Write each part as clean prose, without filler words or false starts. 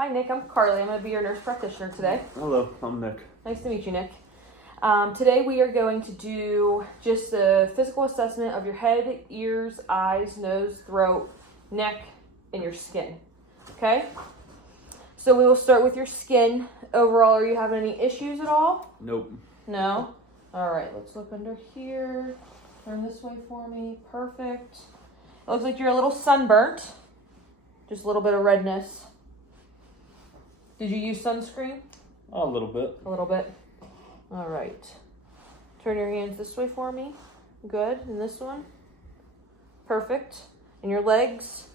Hi, Nick. I'm Carly. I'm going to be your nurse practitioner today. Hello, I'm Nick. Nice to meet you, Nick. Today we are going to do just a physical assessment of your head, ears, eyes, nose, throat, neck, and your skin. Okay? So we will start with your skin. Overall, are you having any issues at all? Nope. No? All right, let's look under here. Turn this way for me. Perfect. It looks like you're a little sunburnt. Just a little bit of redness. Did you use sunscreen? A little bit. A little bit. All right. Turn your hands this way for me. Good. And this one. Perfect. And your legs.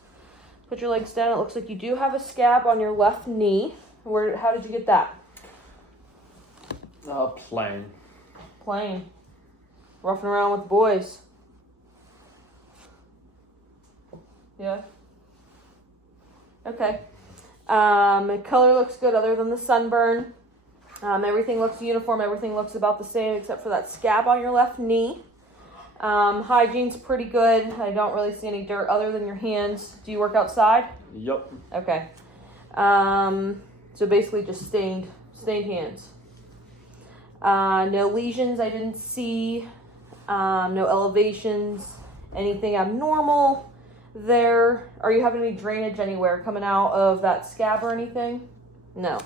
Put your legs down. It looks like you do have a scab on your left knee. How did you get that? Playing. Playing. Roughing around with boys. Yeah. Okay. Color looks good other than the sunburn. Everything looks uniform. Everything looks about the same except for that scab on your left knee. Hygiene's pretty good. I don't really see any dirt other than your hands. Do you work outside? Yup. Okay. So basically just stained hands. No lesions I didn't see. No elevations. Anything abnormal there. Are you having any drainage anywhere coming out of that scab or anything? No.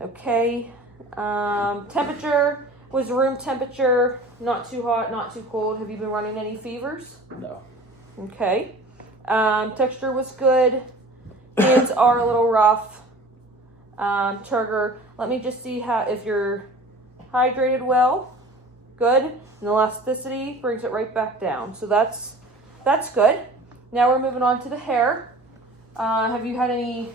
Okay. Temperature was room temperature. Not too hot, not too cold. Have you been running any fevers? No. Okay. Texture was good. Hands are a little rough. Turgor. Let me just see if you're hydrated well. Good. And the elasticity brings it right back down. So that's good. Now we're moving on to the hair. Have you had any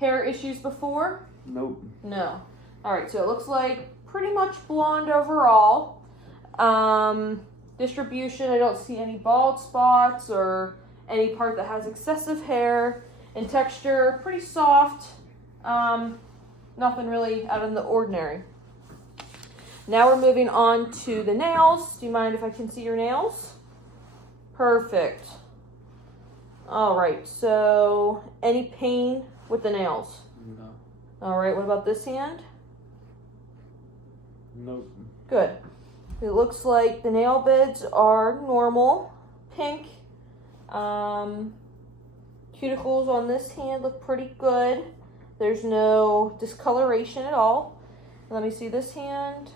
hair issues before? Nope. No. All right. So it looks like pretty much blonde overall. Distribution, I don't see any bald spots or any part that has excessive hair. And texture, pretty soft. Nothing really out of the ordinary. Now we're moving on to the nails. Do you mind if I can see your nails? Perfect. All right, so any pain with the nails? No. All right, what about this hand? Nope. Good. It looks like the nail beds are normal, pink. Cuticles on this hand look pretty good. There's no discoloration at all. Let me see this hand.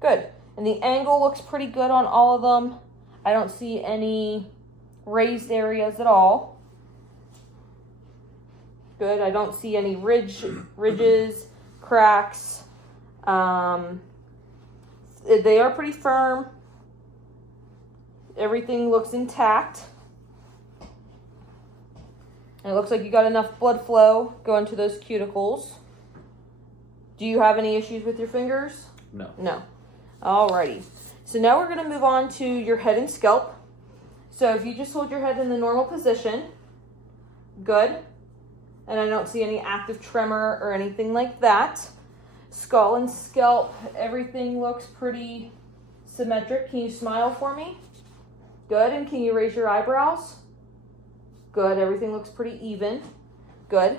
Good. And the angle looks pretty good on all of them. I don't see any raised areas at all. Good. I don't see any ridges, cracks. They are pretty firm. Everything looks intact. And it looks like you got enough blood flow going to those cuticles. Do you have any issues with your fingers? No. No. Alrighty. So now we're going to move on to your head and scalp. So if you just hold your head in the normal position. Good. And I don't see any active tremor or anything like that. Skull and scalp, everything looks pretty symmetric. Can you smile for me? Good. And can you raise your eyebrows? Good. Everything looks pretty even. Good.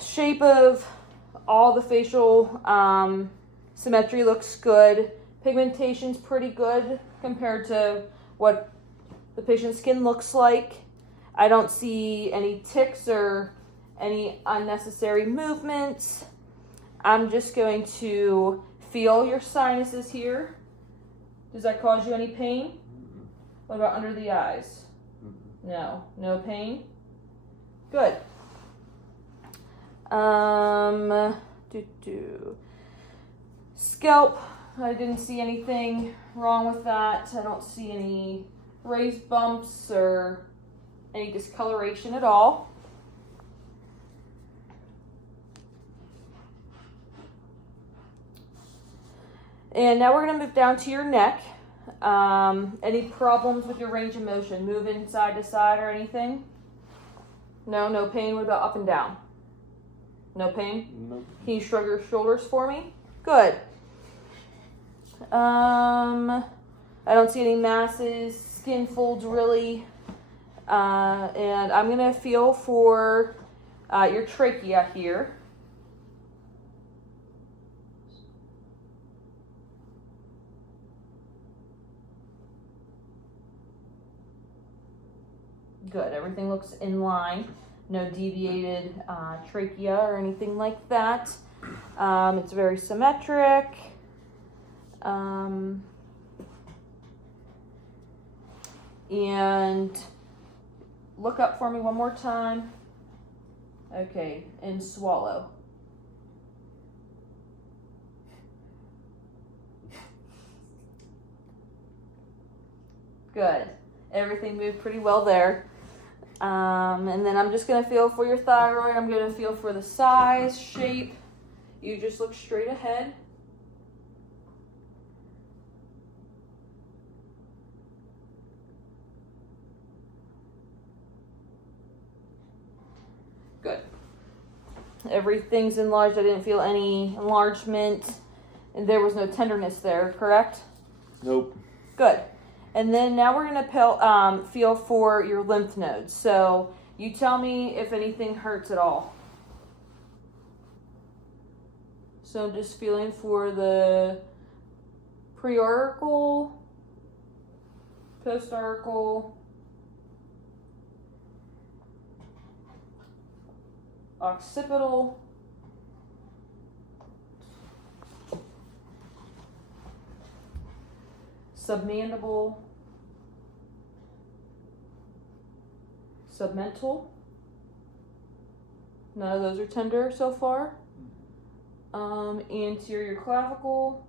Shape of all the facial symmetry looks good. Pigmentation's pretty good compared to what the patient's skin looks like. I don't see any tics or any unnecessary movements. I'm just going to feel your sinuses here. Does that cause you any pain? What about under the eyes? No. No pain? Good. Scalp, I didn't see anything wrong with that. I don't see any raised bumps or any discoloration at all. And now we're going to move down to your neck. Any problems with your range of motion? Moving side to side or anything? No, no pain. What about up and down? No pain? Nope. Can you shrug your shoulders for me? Good. I don't see any masses, skin folds really. And I'm gonna feel for your trachea here. Good, everything looks in line. No deviated trachea or anything like that. It's very symmetric. And look up for me one more time. Okay, and swallow. Good. Everything moved pretty well there. And then I'm just going to feel for your thyroid. I'm going to feel for the size, shape. You just look straight ahead. Good. Everything's enlarged. I didn't feel any enlargement. And there was no tenderness there, correct? Nope. Good. And then now we're going to feel for your lymph nodes. So you tell me if anything hurts at all. So I'm just feeling for the preauricle, postauricle, occipital, submandible, submental. None of those are tender so far. Anterior clavicle.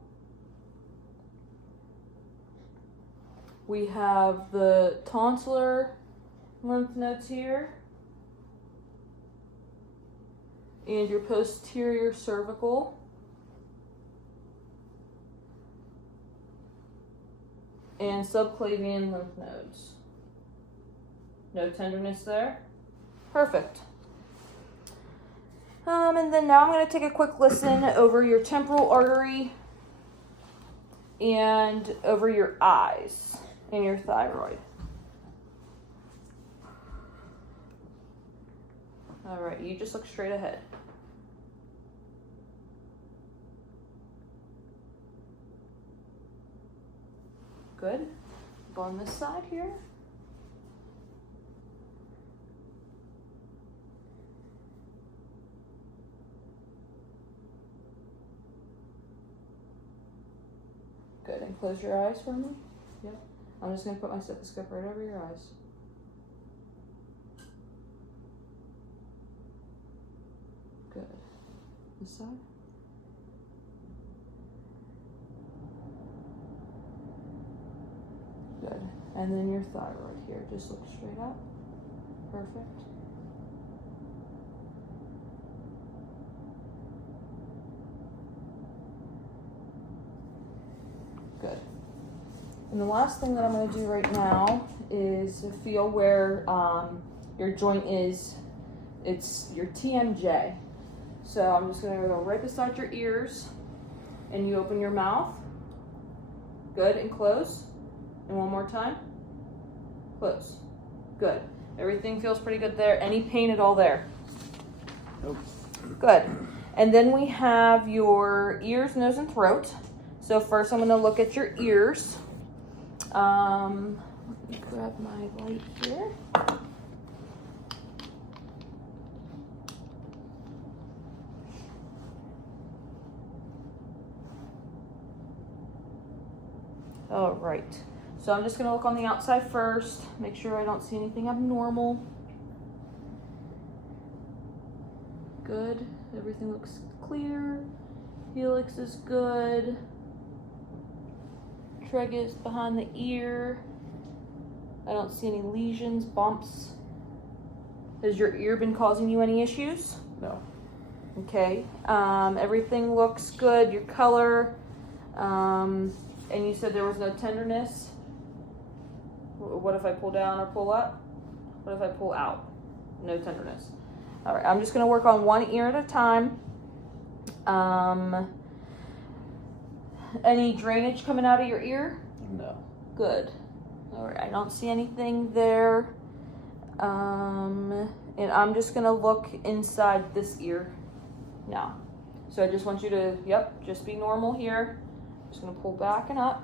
We have the tonsillar lymph nodes here. And your posterior cervical. And subclavian lymph nodes. No tenderness there? Perfect. And then now I'm going to take a quick listen over your temporal artery and over your eyes and your thyroid. All right, you just look straight ahead. Good. Go on this side here. Good, and close your eyes for me. Yep. I'm just going to put my stethoscope right over your eyes. Good. This side. Good. And then your thyroid here. Just look straight up. Perfect. Good. And the last thing that I'm going to do right now is feel where your joint is. It's your TMJ. So I'm just going to go right beside your ears, and you open your mouth. Good, and close. And one more time. Close. Good. Everything feels pretty good there. Any pain at all there? Nope. Good. And then we have your ears, nose, and throat. So first I'm going to look at your ears. Let me grab my light here. All right. So I'm just going to look on the outside first, make sure I don't see anything abnormal. Good. Everything looks clear. Helix is good. Tragus behind the ear. I don't see any lesions, bumps. Has your ear been causing you any issues? No. Okay. Everything looks good. Your color. And you said there was no tenderness. What if I pull down or pull up? What if I pull out? No tenderness. All right. I'm just going to work on one ear at a time. Any drainage coming out of your ear? No. Good. All right, I don't see anything there. And I'm just gonna look inside this ear now. So I just want you to, just be normal here. Just gonna pull back and up.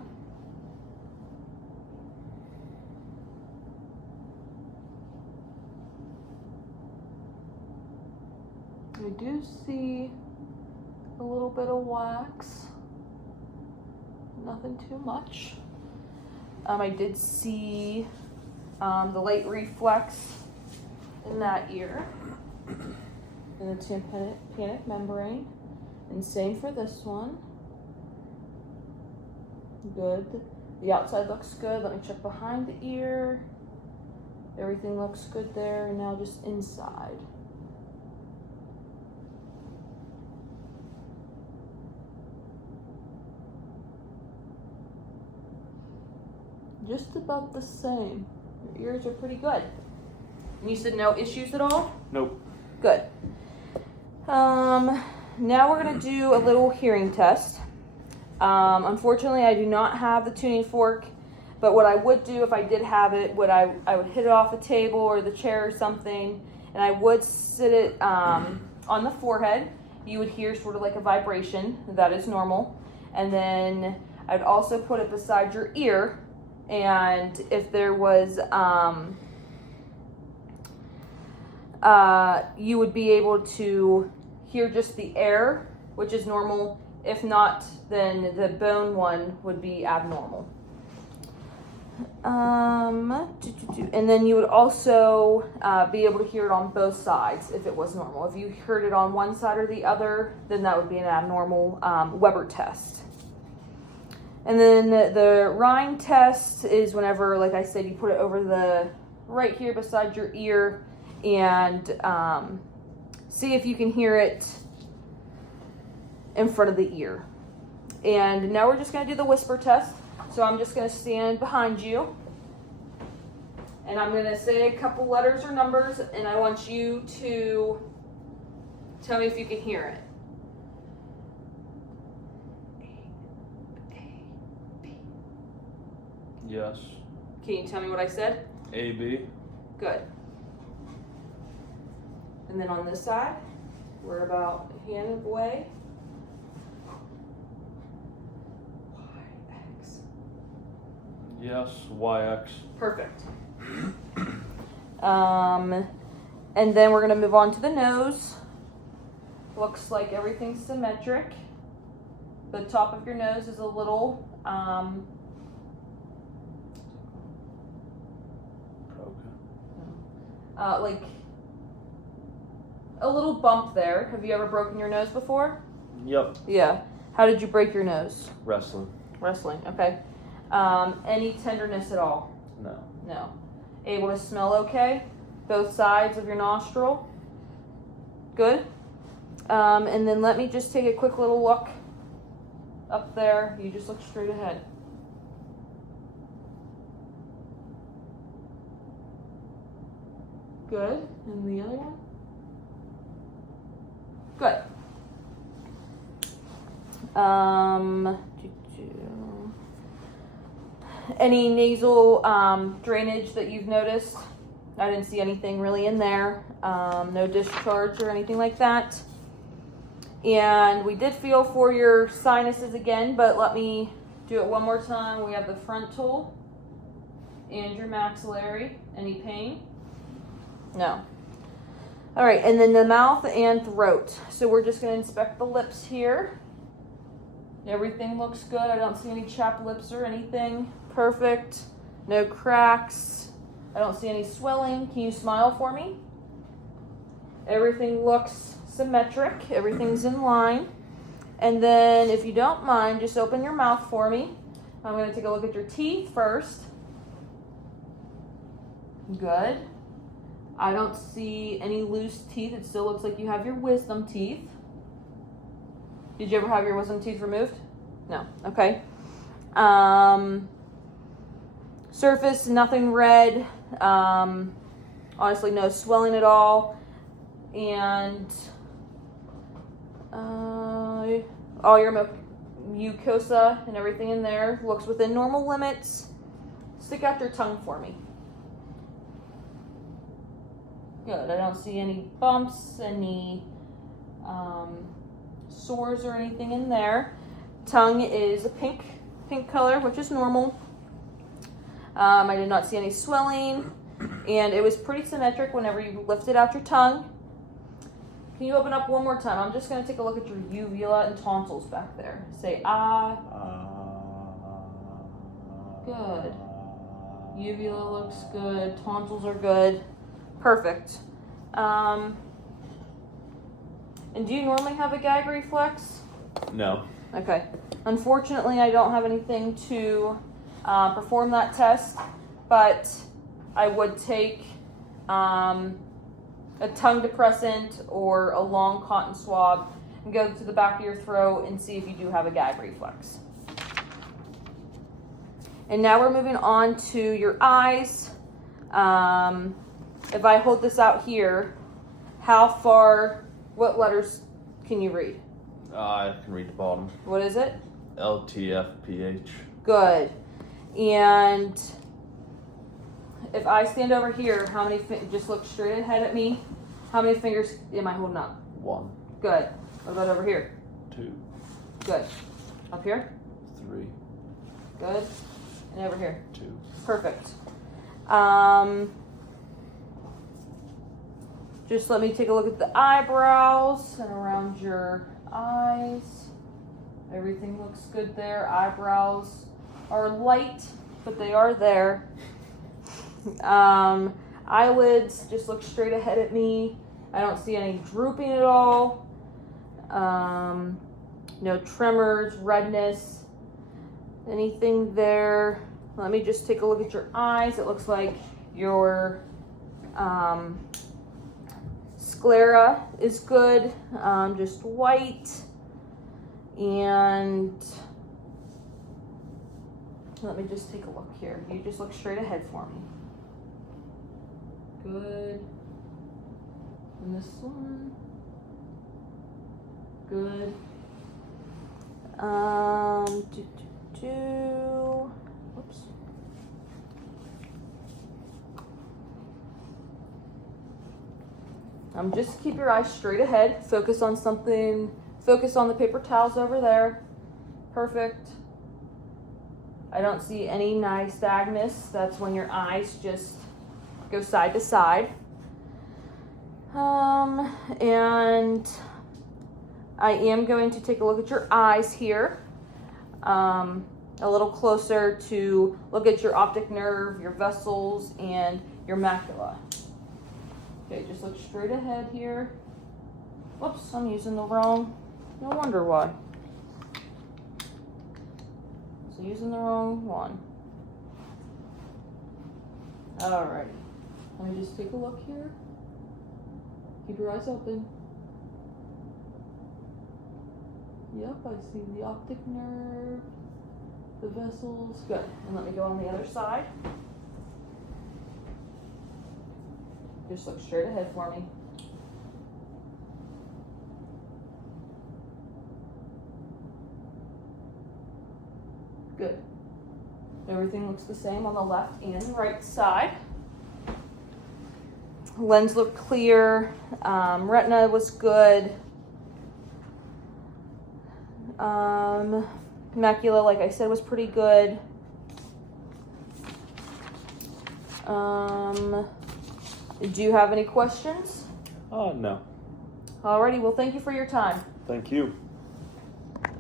I do see a little bit of wax. Nothing too much. I did see the light reflex in that ear, in the tympanic membrane, and same for this one. Good. The outside looks good. Let me check behind the ear. Everything looks good there. And now just inside. Just about the same. Your ears are pretty good. And you said no issues at all? Nope. Good. Now we're gonna do a little hearing test. Unfortunately, I do not have the tuning fork, but what I would do if I did have it, I would hit it off a table or the chair or something, and I would sit it on the forehead. You would hear sort of like a vibration. That is normal. And then I'd also put it beside your ear, and if there was you would be able to hear just the air, which is normal. If not, then the bone one would be abnormal. And then you would also be able to hear it on both sides if it was normal. If you heard it on one side or the other, then that would be an abnormal Weber test. And then the Rhine test is whenever, like I said, you put it over the right here beside your ear and see if you can hear it in front of the ear. And now we're just going to do the whisper test. So I'm just going to stand behind you and I'm going to say a couple letters or numbers, and I want you to tell me if you can hear it. Yes. Can you tell me what I said? A, B. Good. And then on this side, we're about a hand away. YX. Yes. YX. Perfect. And then we're gonna move on to the nose. Looks like everything's symmetric. The top of your nose is a little, like a little bump there. Have you ever broken your nose before? Yep. Yeah. How did you break your nose? Wrestling. Wrestling, okay. Any tenderness at all? No. No. Able to smell okay? Both sides of your nostril? Good. And then let me just take a quick little look up there. You just look straight ahead. Good. And the other one? Good. Any nasal drainage that you've noticed? I didn't see anything really in there. No discharge or anything like that. And we did feel for your sinuses again, but let me do it one more time. We have the frontal and your maxillary. Any pain? No. All right, and then the mouth and throat. So we're just going to inspect the lips here. Everything looks good. I don't see any chapped lips or anything. Perfect. No cracks. I don't see any swelling. Can you smile for me? Everything looks symmetric. Everything's in line. And then if you don't mind, just open your mouth for me. I'm going to take a look at your teeth first. Good. I don't see any loose teeth. It still looks like you have your wisdom teeth. Did you ever have your wisdom teeth removed? No. Okay. Surface, nothing red. Honestly, no swelling at all. And all your mucosa and everything in there looks within normal limits. Stick out your tongue for me. Good. I don't see any bumps, any sores or anything in there. Tongue is a pink color, which is normal. I did not see any swelling, and it was pretty symmetric whenever you lifted out your tongue. Can you open up one more time? I'm just going to take a look at your uvula and tonsils back there. Say ah. Good. Uvula looks good. Tonsils are good. Perfect. And do you normally have a gag reflex? No. Okay. Unfortunately, I don't have anything to perform that test, but I would take a tongue depressant or a long cotton swab and go to the back of your throat and see if you do have a gag reflex. And now we're moving on to your eyes. If I hold this out here, what letters can you read? I can read the bottom. What is it? LTFPH. Good. And if I stand over here, how many just look straight ahead at me? How many fingers am I holding up? 1. Good. What about over here? 2. Good. Up here? 3. Good. And over here? 2. Perfect. Just let me take a look at the eyebrows and around your eyes. Everything looks good there. Eyebrows are light, but they are there. Eyelids just look straight ahead at me. I don't see any drooping at all. No tremors, redness, anything there. Let me just take a look at your eyes. It looks like your sclera is good, just white. And let me just take a look here. You just look straight ahead for me. Good. And this one. Good. Whoops. Just keep your eyes straight ahead. Focus on something. Focus on the paper towels over there. Perfect. I don't see any nystagmus. That's when your eyes just go side to side. And I am going to take a look at your eyes here. A little closer to look at your optic nerve, your vessels, and your macula. Okay, just look straight ahead here. Whoops, I'm using the wrong. No wonder why. So using the wrong one. Alrighty. Let me just take a look here. Keep your eyes open. Yep, I see the optic nerve, the vessels. Good. And let me go on the other side. Just look straight ahead for me. Good. Everything looks the same on the left and right side. Lens looked clear. Retina was good. Macula, like I said, was pretty good. Do you have any questions? No. Alrighty, well, thank you for your time. Thank you.